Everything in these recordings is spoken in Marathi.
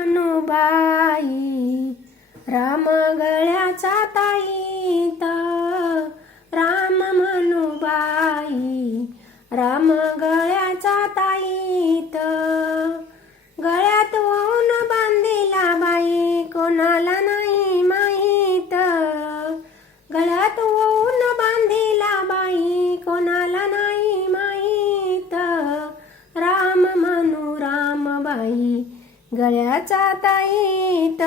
मनुबाई राम गळ्याचा ताईत, राम मनुबाई राम गळ्याचा ताईत, गळ्यात ऊन बांधिला बाई कोणाला नाही माहीत, गळ्यात ऊन बांधिला बाई कोणाला नाही माहीत, राम मनू रामबाई गळ्याचा ताईत,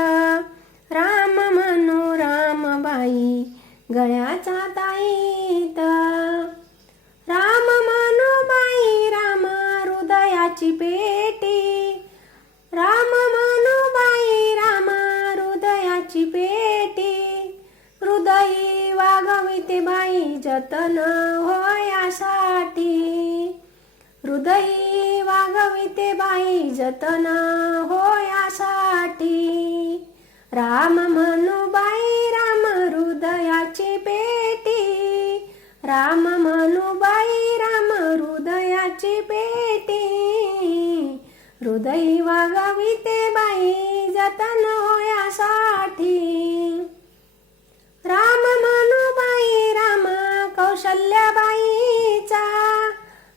राम मनू रामबाई गळ्याचा ताईत, राम मनूबाई राम हृदयाची पेटी, राम मनूबाई राम हृदयाची पेटी, हृदयी वागविते बाई जतन होयासाठी, हृदयी वागविते बाई जतन होयासाठी, राम मनूबाई राम हृदयाची पेटी, राम मनूबाई राम हृदयाची पेटी, हृदयी वागविते बाई जतन होयासाठी, राम मनूबाई राम कौशल्याबाईचा,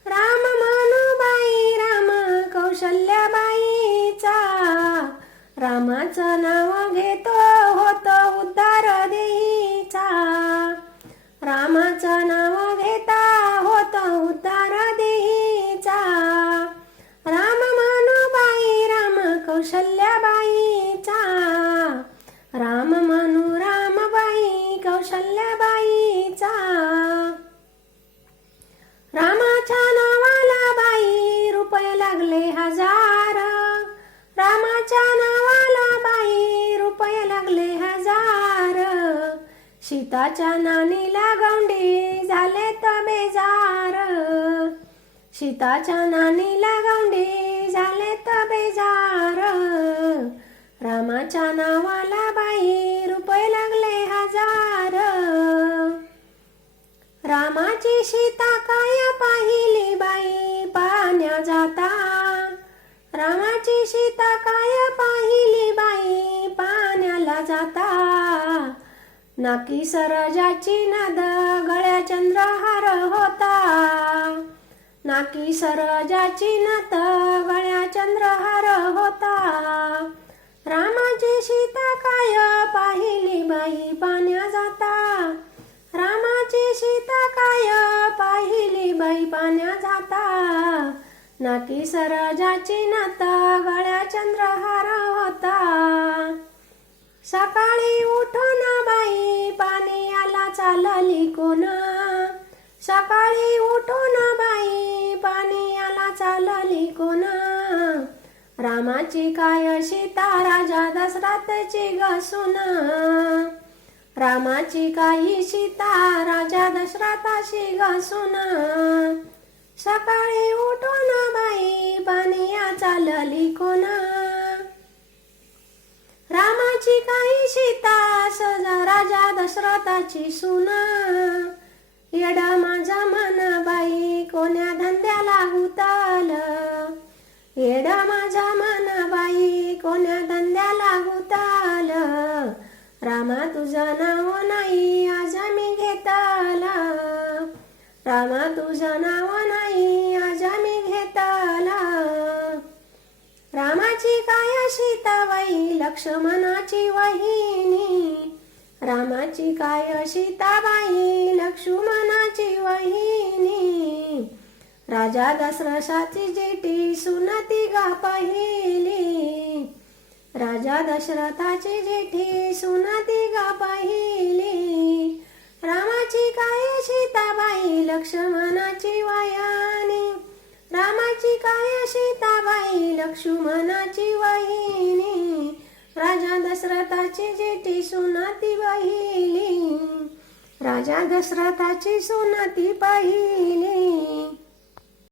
राम मनूबाई राम कौशल्याबाईचा, रामाचं नाव घेतो होतो उद्धार देईचा, रामाचं नाव घेता होतो उद्धार देईचा, राम मनूबाई राम कौशल्याबाईचा, राम मनू रामबाई कौशल्याबाईचा, रामाच्या नावाला बाई रुपये लागले हजार, रामाच्या नावाला बाई रुपये लागले हजार, सीताच्या नानीला गौंडी झाले तर बेजार, सीताच्या नानीला गौंडी झाले तर बेजार, रामाच्या नावाला बाई रुपये लागले हजार, रामाची सीता काय पाहिली बाई पाहण्या जाता, रामाची सीता काय पाहिली बाई पाहण्याला जाता, नाकी सरजाची नद गळ्या चंद्रहार होता, नाकी सरजाची नद गळ्या चंद्रहार होता, रामाची सीता काय पाहिली बाई पाहण्या जाता, रामाची सीता काय पाहिली बाई पाहण्या जाता, नाकी सरजाची नत गळ्या चंद्रहार होता, सकाळी उठून बाई पाण्याला चालली कोण, सकाळी उठून बाई पाण्याला चालली कोण, रामाची काय सीता राजा दशरथाची गसून, रामाची काही सीता राजा दशरथाशी घासून, सकाळी उठून बाई पानिया चालली कोण, रामाची काही सीता सजा राजा दशरथाची सून, येड माझा मन बाई कोण्या धंद्याला गुताल, येड माझा मन बाई कोण्या धंद्याला गुताल, रामा तुझं नाव नाही आज मी घेताला, रामा तुझं नाव नाही आज मी घेताला, रामाची काय सीताबाई लक्ष्मणाची वहिनी, रामाची काय सीताबाई लक्ष्मणाची वहिनी, राजा दशरथाची जेठी सुनती गा पहिली, राजा दशरथाची जेठी सुनती गा पहिली, रामाची काय सीताबाई लक्ष्मणाची वयानी, रामाची काय सीताबाई लक्ष्मणाची वहिनी, राजा दशरथाची जेठी सुनती पहिली, राजा दशरथाची सुनती पहिली.